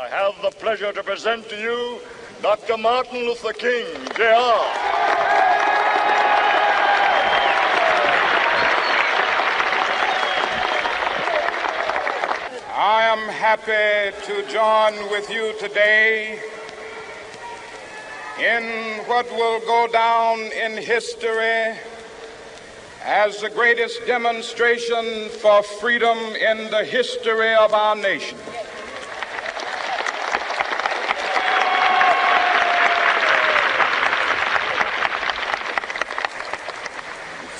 I have the pleasure to present to you Dr. Martin Luther King, Jr. I am happy to join with you today in what will go down in history as the greatest demonstration for freedom in the history of our nation.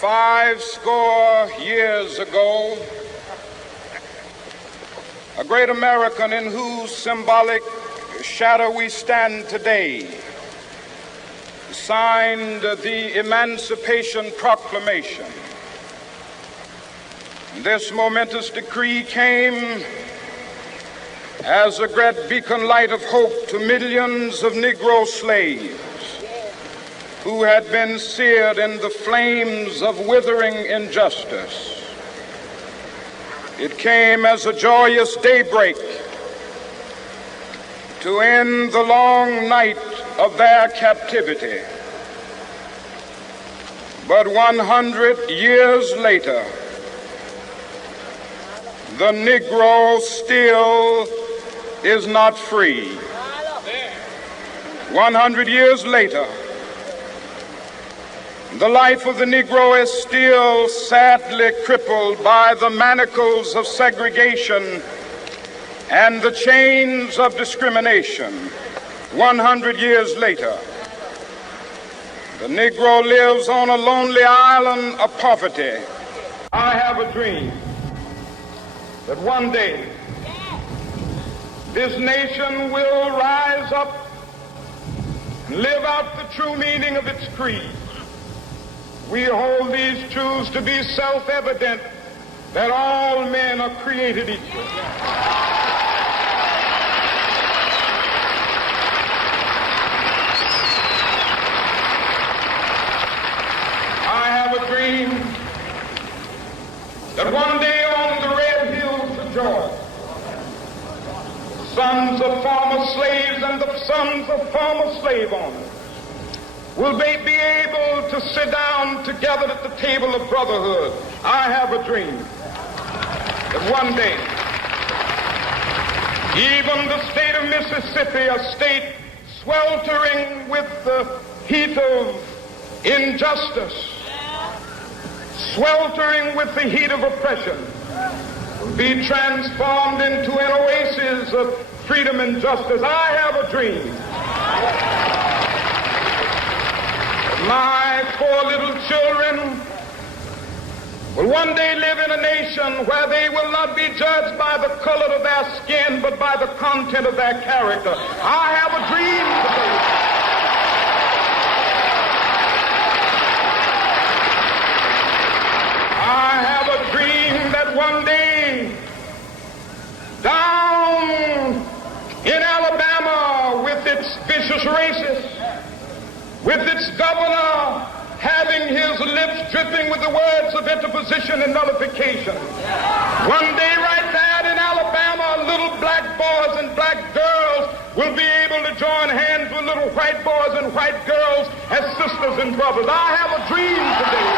Five score years ago, a great American in whose symbolic shadow we stand today signed the Emancipation Proclamation. This momentous decree came as a great beacon light of hope to millions of Negro slaves who had been seared in the flames of withering injustice. It came as a joyous daybreak to end the long night of their captivity. But 100 years later, the Negro still is not free. 100 years later, the life of the Negro is still sadly crippled by the manacles of segregation and the chains of discrimination. 100 years later, the Negro lives on a lonely island of poverty. I have a dream that one day this nation will rise up and live out the true meaning of its creed. We hold these truths to be self-evident, that all men are created equal. I have a dream that one day on the red hills of Georgia, sons of former slaves and the sons of former slave owners will they be able to sit down together at the table of brotherhood. I have a dream that one day, even the state of Mississippi, a state sweltering with the heat of injustice, sweltering with the heat of oppression, will be transformed into an oasis of freedom and justice. I have a dream. My poor little children will one day live in a nation where they will not be judged by the color of their skin, but by the content of their character. I have a dream today. I have a dream that one day, down in Alabama, with its vicious racists, with its governor having his lips dripping with the words of interposition and nullification. One day right there in Alabama, little black boys and black girls will be able to join hands with little white boys and white girls as sisters and brothers. I have a dream today.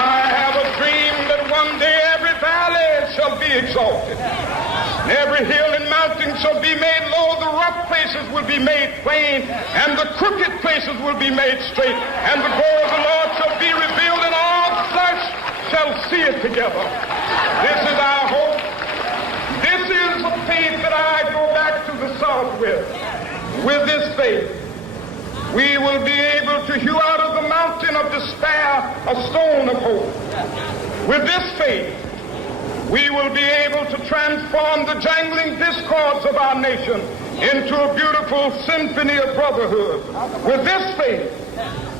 I have a dream that one day every valley shall be exalted. And every hill and mountain shall be made low. The rough places will be made plain, and the crooked places will be made straight. And the glory of the Lord shall be revealed, and all flesh shall see it together. This is our hope. This is the faith that I go back to the South with. With this faith, we will be able to hew out of the mountain of despair a stone of hope. With this faith, we will be able to transform the jangling discords of our nation into a beautiful symphony of brotherhood. With this faith,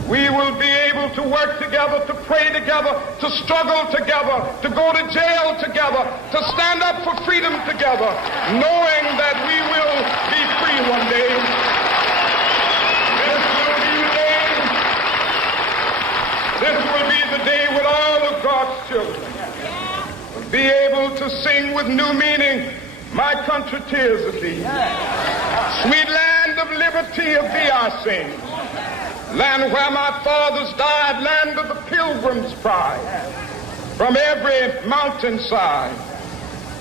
we will be able to work together, to pray together, to struggle together, to go to jail together, to stand up for freedom together, knowing that we will be free one day. This will be the day when to sing with new meaning, my country, tears of thee. Sweet land of liberty, of thee I sing. Land where my fathers died, land of the pilgrim's pride. From every mountainside,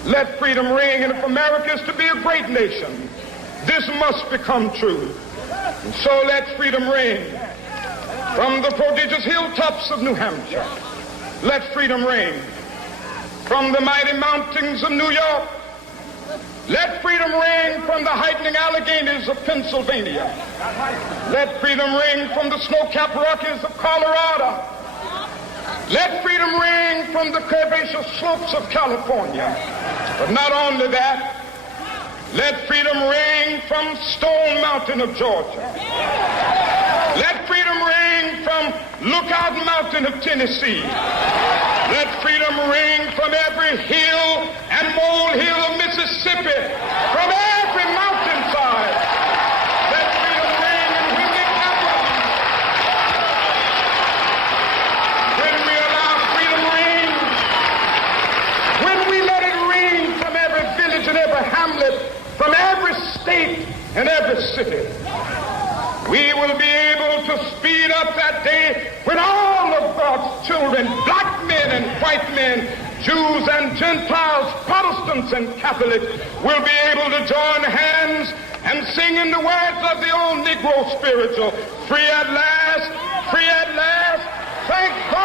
let freedom ring. And if America is to be a great nation, this must become true. And so let freedom ring. From the prodigious hilltops of New Hampshire, let freedom ring. From the mighty mountains of New York, let freedom ring. From the heightening Alleghenies of Pennsylvania, let freedom ring. From the snow-capped Rockies of Colorado, let freedom ring. From the curvaceous slopes of California. But not only that, let freedom ring from Stone Mountain of Georgia. Let freedom ring from Lookout Mountain of Tennessee. Let freedom ring from every hill and molehill of Mississippi, from every mountainside. Let freedom ring, and when it happens, when we allow freedom ring, when we let it ring from every village and every hamlet, from every state and every city, we will be able to speed up that day when all of God's children, black men and white men, Jews and Gentiles, Protestants and Catholics, will be able to join hands and sing in the words of the old Negro spiritual, free at last, thank God.